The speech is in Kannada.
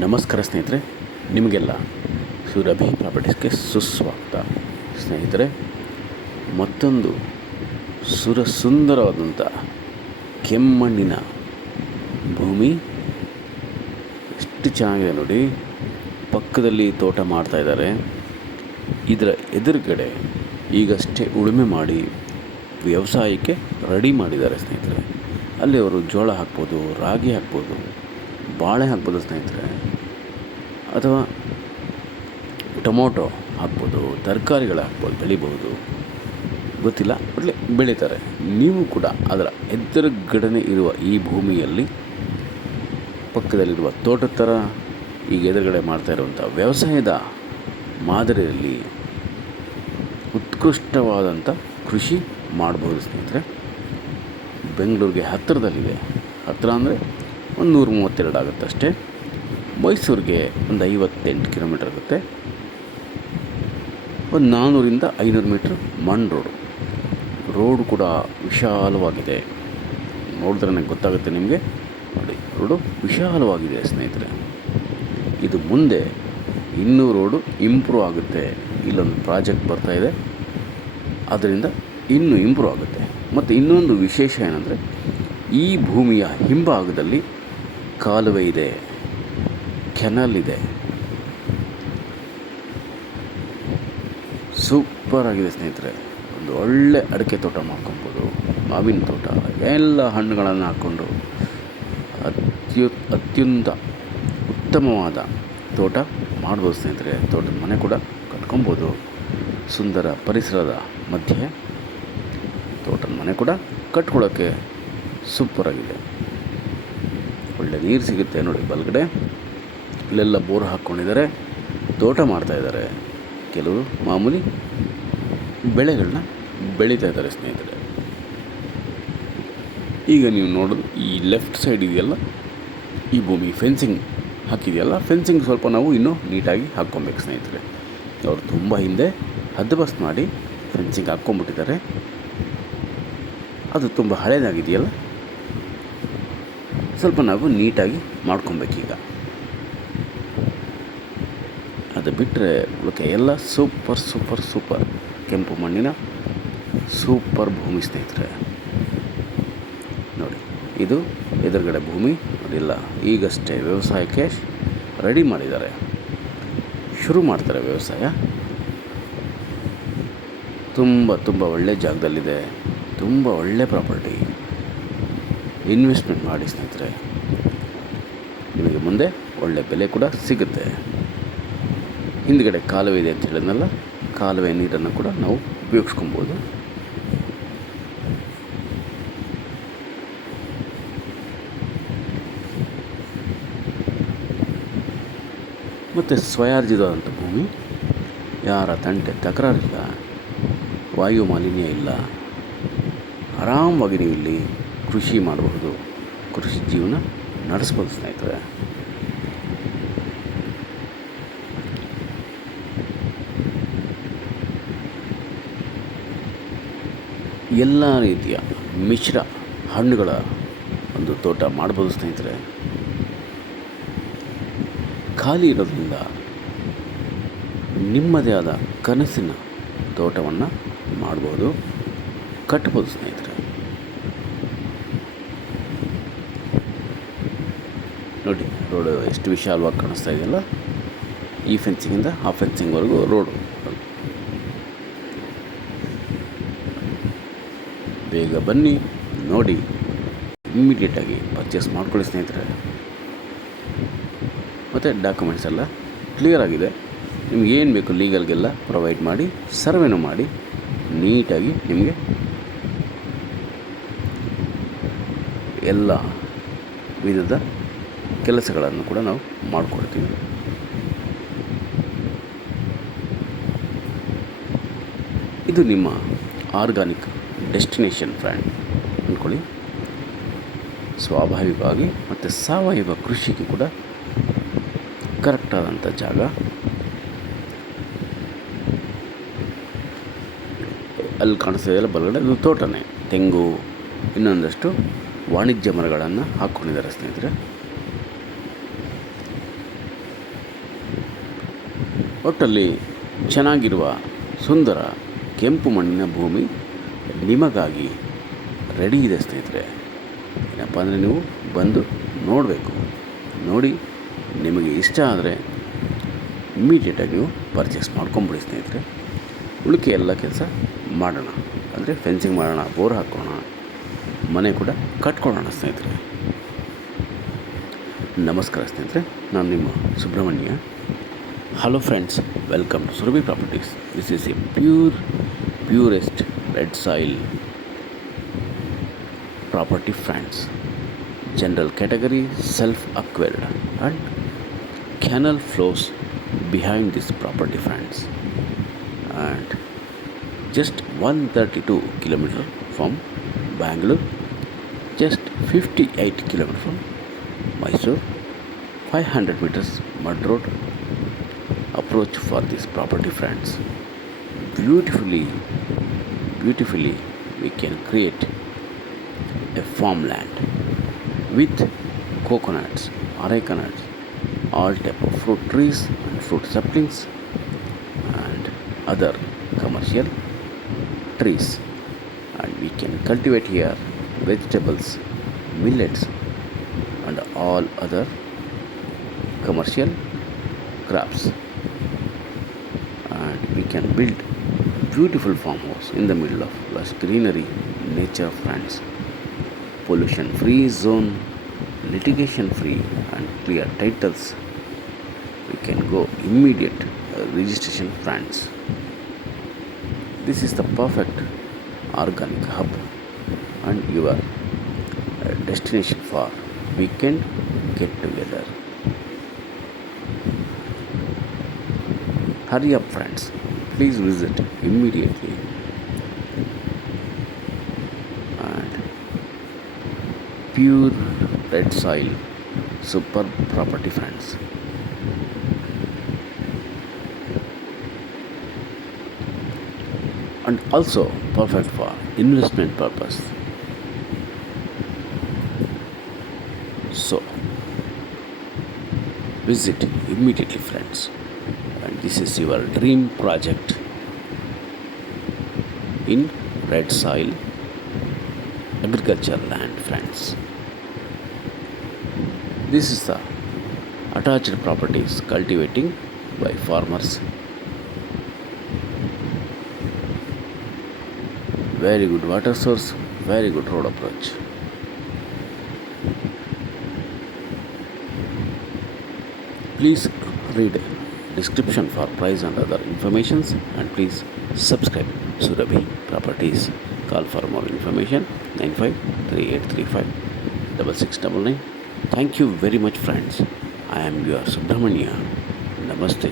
ನಮಸ್ಕಾರ ಸ್ನೇಹಿತರೆ, ನಿಮಗೆಲ್ಲ ಸುರಭಿ ಪ್ರಾಪರ್ಟೀಸ್ಗೆ ಸುಸ್ವಾಗತ. ಸ್ನೇಹಿತರೆ, ಮತ್ತೊಂದು ಸುಂದರವಾದಂಥ ಕೆಮ್ಮಣ್ಣಿನ ಭೂಮಿ ಎಷ್ಟು ಚೆನ್ನಾಗಿದೆ ನೋಡಿ. ಪಕ್ಕದಲ್ಲಿ ತೋಟ ಮಾಡ್ತಾಯಿದ್ದಾರೆ. ಇದರ ಎದುರುಗಡೆ ಈಗಷ್ಟೇ ಉಳುಮೆ ಮಾಡಿ ವ್ಯವಸಾಯಕ್ಕೆ ರೆಡಿ ಮಾಡಿದ್ದಾರೆ ಸ್ನೇಹಿತರೆ. ಅಲ್ಲಿ ಅವರು ಜೋಳ ಹಾಕ್ಬೋದು, ರಾಗಿ ಹಾಕ್ಬೋದು, ಬಾಳೆ ಹಾಕ್ಬೋದು ಸ್ನೇಹಿತರೆ, ಅಥವಾ ಟೊಮೊಟೊ ಹಾಕ್ಬೋದು, ತರಕಾರಿಗಳು ಹಾಕ್ಬೋದು, ಬೆಳಿಬೋದು, ಗೊತ್ತಿಲ್ಲ, ಒಳ್ಳೆ ಬೆಳೀತಾರೆ. ನೀವು ಕೂಡ ಅದರ ಎದುರುಗಡೆ ಇರುವ ಈ ಭೂಮಿಯಲ್ಲಿ ಪಕ್ಕದಲ್ಲಿರುವ ತೋಟದ ಥರ ಈಗ ಎದುರುಗಡೆ ಮಾಡ್ತಾ ಇರುವಂಥ ವ್ಯವಸಾಯದ ಮಾದರಿಯಲ್ಲಿ ಉತ್ಕೃಷ್ಟವಾದಂಥ ಕೃಷಿ ಮಾಡ್ಬೋದು ಸ್ನೇಹಿತರೆ. ಬೆಂಗಳೂರಿಗೆ ಹತ್ತಿರದಲ್ಲಿದೆ. ಹತ್ತಿರ ಅಂದರೆ ಒಂದು 132 ಆಗುತ್ತೆ ಅಷ್ಟೇ. ಮೈಸೂರಿಗೆ ಒಂದು 58 ಕಿಲೋಮೀಟರ್ ಆಗುತ್ತೆ. ಒಂದು 400ರಿಂದ 500 ಮೀಟ್ರ್ ಮಣ್ ರೋಡು ಕೂಡ ವಿಶಾಲವಾಗಿದೆ. ನೋಡಿದ್ರೆ ನನಗೆ ಗೊತ್ತಾಗುತ್ತೆ ನಿಮಗೆ. ನೋಡಿ, ರೋಡು ವಿಶಾಲವಾಗಿದೆ ಸ್ನೇಹಿತರೆ. ಇದು ಮುಂದೆ ಇನ್ನೂ ರೋಡು ಇಂಪ್ರೂವ್ ಆಗುತ್ತೆ. ಇಲ್ಲೊಂದು ಪ್ರಾಜೆಕ್ಟ್ ಬರ್ತಾಯಿದೆ, ಅದರಿಂದ ಇನ್ನೂ ಇಂಪ್ರೂವ್ ಆಗುತ್ತೆ. ಮತ್ತು ಇನ್ನೊಂದು ವಿಶೇಷ ಏನಂದರೆ, ಈ ಭೂಮಿಯ ಹಿಂಭಾಗದಲ್ಲಿ ಕಾಲುವೆ ಇದೆ, ಕೆನಲ್ ಇದೆ. ಸೂಪರ್ ಆಗಿದೆ ಸ್ನೇಹಿತರೆ. ಒಂದು ಒಳ್ಳೆ ಅಡಿಕೆ ತೋಟ ಮಾಡ್ಕೊಬೋದು, ಮಾವಿನ ತೋಟ, ಎಲ್ಲ ಹಣ್ಣುಗಳನ್ನು ಹಾಕ್ಕೊಂಡು ಅತ್ಯಂತ ಉತ್ತಮವಾದ ತೋಟ ಮಾಡ್ಬೋದು ಸ್ನೇಹಿತರೆ. ತೋಟದ ಮನೆ ಕೂಡ ಕಟ್ಕೊಬೋದು. ಸುಂದರ ಪರಿಸರದ ಮಧ್ಯೆ ತೋಟದ ಮನೆ ಕೂಡ ಕಟ್ಕೊಳ್ಳೋಕ್ಕೆ ಸೂಪರಾಗಿದೆ. ಒಳ್ಳೆ ನೀರು ಸಿಗುತ್ತೆ ನೋಡಿ. ಬಲಗಡೆ ಇಲ್ಲೆಲ್ಲ ಬೋರ್ ಹಾಕ್ಕೊಂಡಿದ್ದಾರೆ, ತೋಟ ಮಾಡ್ತಾಯಿದ್ದಾರೆ. ಕೆಲವರು ಮಾಮೂಲಿ ಬೆಳೆಗಳನ್ನ ಬೆಳೀತಾ ಇದ್ದಾರೆ ಸ್ನೇಹಿತರೆ. ಈಗ ನೀವು ನೋಡೋದು ಈ ಲೆಫ್ಟ್ ಸೈಡ್ ಇದೆಯಲ್ಲ, ಈ ಭೂಮಿ ಫೆನ್ಸಿಂಗ್ ಹಾಕಿದೆಯಲ್ಲ, ಫೆನ್ಸಿಂಗ್ ಸ್ವಲ್ಪ ನಾವು ಇನ್ನೂ ನೀಟಾಗಿ ಹಾಕ್ಕೊಬೇಕು ಸ್ನೇಹಿತರೆ. ಅವರು ತುಂಬ ಹಿಂದೆ ಹದ್ದುಬಸ್ತು ಮಾಡಿ ಫೆನ್ಸಿಂಗ್ ಹಾಕ್ಕೊಂಬಿಟ್ಟಿದ್ದಾರೆ. ಅದು ತುಂಬ ಹಳೇದಾಗಿದೆಯಲ್ಲ, ಸ್ವಲ್ಪ ನಾವು ನೀಟಾಗಿ ಮಾಡ್ಕೊಬೇಕೀಗ. ಅದು ಬಿಟ್ಟರೆ ಉಳಿಕೆ ಎಲ್ಲ ಸೂಪರ್ ಕೆಂಪು ಮಣ್ಣಿನ ಸೂಪರ್ ಭೂಮಿ ಸ್ನೇಹಿತರೆ. ನೋಡಿ, ಇದು ಎದುರುಗಡೆ ಭೂಮಿ ನೋಡಿಲ್ಲ. ಈಗಷ್ಟೇ ವ್ಯವಸಾಯಕ್ಕೆ ರೆಡಿ ಮಾಡಿದ್ದಾರೆ, ಶುರು ಮಾಡ್ತಾರೆ ವ್ಯವಸಾಯ. ತುಂಬ ಒಳ್ಳೆ ಜಾಗದಲ್ಲಿದೆ, ತುಂಬ ಒಳ್ಳೆ ಪ್ರಾಪರ್ಟಿ. ಇನ್ವೆಸ್ಟ್ಮೆಂಟ್ ಮಾಡಿ ಸ್ನೇಹಿತರೆ, ನಿಮಗೆ ಮುಂದೆ ಒಳ್ಳೆ ಬೆಲೆ ಕೂಡ ಸಿಗುತ್ತೆ. ಹಿಂದುಗಡೆ ಕಾಲುವೆ ಇದೆ ಅಂತ ಹೇಳಿದ್ನಲ್ಲ, ಕಾಲುವೆ ನೀರನ್ನು ಕೂಡ ನಾವು ಉಪಯೋಗಿಸ್ಕೊಬೋದು. ಮತ್ತು ಸ್ವಯಾರ್ಜಿತವಾದಂಥ ಭೂಮಿ, ಯಾರ ತಂಟೆ ತಕರಾರಿಲ್ಲ, ವಾಯು ಮಾಲಿನ್ಯ ಇಲ್ಲ. ಆರಾಮವಾಗಿ ನೀವು ಇಲ್ಲಿ ಕೃಷಿ ಮಾಡಬಹುದು, ಕೃಷಿ ಜೀವನ ನಡೆಸ್ಬೋದು ಸ್ನೇಹಿತರೆ. ಎಲ್ಲ ರೀತಿಯ ಮಿಶ್ರ ಹಣ್ಣುಗಳ ಒಂದು ತೋಟ ಮಾಡ್ಬೋದು ಸ್ನೇಹಿತರೆ. ಖಾಲಿ ಇರೋದ್ರಿಂದ ನಿಮ್ಮದೇ ಆದ ಕನಸಿನ ತೋಟವನ್ನು ಮಾಡ್ಬೋದು, ಕಟ್ಬೋದು ಸ್ನೇಹಿತರೆ. ನೋಡಿ, ರೋಡು ಎಷ್ಟು ವಿಶಾಲವಾಗಿ ಕಾಣಿಸ್ತಾ ಇದೆಯಲ್ಲ. ಈ ಫೆನ್ಸಿಂಗಿಂದ ಆ ಫೆನ್ಸಿಂಗ್ವರೆಗೂ ರೋಡು. ಬೇಗ ಬನ್ನಿ, ನೋಡಿ, ಇಮ್ಮಿಡಿಯೇಟಾಗಿ ಪರ್ಚೇಸ್ ಮಾಡ್ಕೊಳ್ಳಿ ಸ್ನೇಹಿತರೆ. ಮತ್ತು ಡಾಕ್ಯುಮೆಂಟ್ಸ್ ಎಲ್ಲ ಕ್ಲಿಯರ್ ಆಗಿದೆ. ನಿಮ್ಗೆ ಏನು ಬೇಕು ಲೀಗಲ್ಗೆಲ್ಲ ಪ್ರೊವೈಡ್ ಮಾಡಿ, ಸರ್ವೆನೂ ಮಾಡಿ ನೀಟಾಗಿ ನಿಮಗೆ ಎಲ್ಲ ವಿಧದ ಕೆಲಸಗಳನ್ನು ಕೂಡ ನಾವು ಮಾಡಿಕೊಡ್ತೀವಿ. ಇದು ನಿಮ್ಮ ಆರ್ಗಾನಿಕ್ ಡೆಸ್ಟಿನೇಷನ್ ಫ್ರೆಂಡ್ ಅಂದ್ಕೊಳ್ಳಿ. ಸ್ವಾಭಾವಿಕವಾಗಿ ಮತ್ತು ಸಾವಯವ ಕೃಷಿಗೆ ಕೂಡ ಕರೆಕ್ಟಾದಂಥ ಜಾಗ. ಅಲ್ಲಿ ಕಾಣಿಸ್ತಿದೆಯಲ್ಲ ಬಲಗಡೆ, ಅದು ತೋಟನೇ. ತೆಂಗು, ಇನ್ನೊಂದಷ್ಟು ವಾಣಿಜ್ಯ ಮರಗಳನ್ನು ಹಾಕ್ಕೊಂಡಿದ್ದಾರೆ ಸ್ನೇಹಿತರೆ. ಒಟ್ಟಲ್ಲಿ ಚೆನ್ನಾಗಿರುವ ಸುಂದರ ಕೆಂಪು ಮಣ್ಣಿನ ಭೂಮಿ ನಿಮಗಾಗಿ ರೆಡಿ ಇದೆ ಸ್ನೇಹಿತರೆ. ಏನಪ್ಪ ಅಂದರೆ ನೀವು ಬಂದು ನೋಡಬೇಕು. ನೋಡಿ ನಿಮಗೆ ಇಷ್ಟ ಆದರೆ ಇಮ್ಮಿಡಿಯೇಟಾಗಿ ನೀವು ಪರ್ಚೇಸ್ ಮಾಡ್ಕೊಂಬಿಡಿ ಸ್ನೇಹಿತರೆ. ಉಳಿಕೆ ಎಲ್ಲ ಕೆಲಸ ಮಾಡೋಣ, ಅಂದರೆ ಫೆನ್ಸಿಂಗ್ ಮಾಡೋಣ, ಬೋರ್ ಹಾಕೋಣ, ಮನೆ ಕೂಡ ಕಟ್ಕೊಳ್ಳೋಣ ಸ್ನೇಹಿತರೆ. ನಮಸ್ಕಾರ ಸ್ನೇಹಿತರೆ, ನಾನು ನಿಮ್ಮ Subrahmanya. Hello friends, welcome to Surabhi properties. This is a purest red soil property friends. General category self-acquired and canal flows behind this property friends, and just 132 kilometer from Bangalore, just 58 kilometer from Mysore, 500 meters mud road approach for this property friends. Beautifully we can create a farmland with coconuts, arecanuts, all type of fruit trees and fruit saplings and other commercial trees, and we can cultivate here vegetables, millets and all other commercial crops, and we can build beautiful farmhouse in the middle of lush greenery, nature friends, pollution free zone, litigation free and clear titles. We can go immediate registration friends. This is the perfect organic hub and your destination for weekend get together. Hurry up friends, please visit immediately. Pure red soil, superb property friends. And also perfect for investment purpose. So visit immediately friends, and this is your dream project in red soil agricultural land friends. This is the attached properties cultivating by farmers. Very good water source, very good road approach. Please read description for price and other informations, and please subscribe Surabhi Properties. Call for more information 9538356699. Thank you very much friends. I am your Subramania. Namaste.